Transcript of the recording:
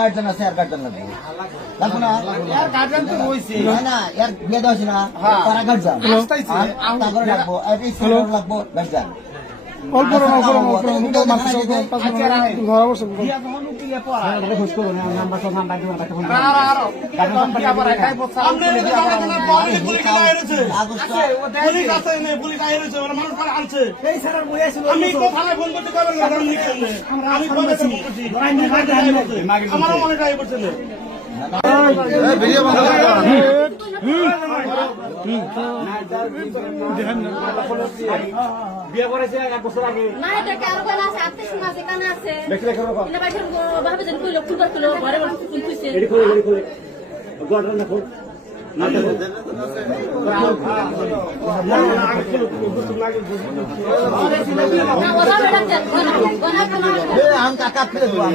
guardian আছে আর guardian লাগবে লাগবে না यार গার্জেন তো হইছে না यार বিয়ে দাও না তারা গার্জেন তারপরে লাগবো এই ছেলে লাগবো গার্জেন অল্প মানুষ ধরা বসে বিয়া যখন উঠিলে পড়া এটা খুশ করো না নাম্বার তো নাম্বার দিও না তখন বিয়া পড়া একাই বলছ আপনি এটা জানেন না পুলিশ আইছে পুলিশ আছে না পুলিশ আইছে ওরা মানুষ পরে আনছে এই স্যারের বই আছে আমি তো থানায় ফোন করতে কইবেন না আমি নিকেলে আমি ফোন করছি আমার মনে টাই করছে না ভিডিও বন্ধ বিয়ে করেছে এক বছর আগে না এটা কারো কইলা আছে আত্মীয় সমাজ এখানে আছে দেখলে কেন বাবা না বাইরে ভাবে যেন কইলো ফুলবার কইলো ঘরে বসে ফুল কইছে এডি খোলে গড়ন না খোল না দেখো না ওরা বেটা দেন আম কাকা ফেলে দিলাম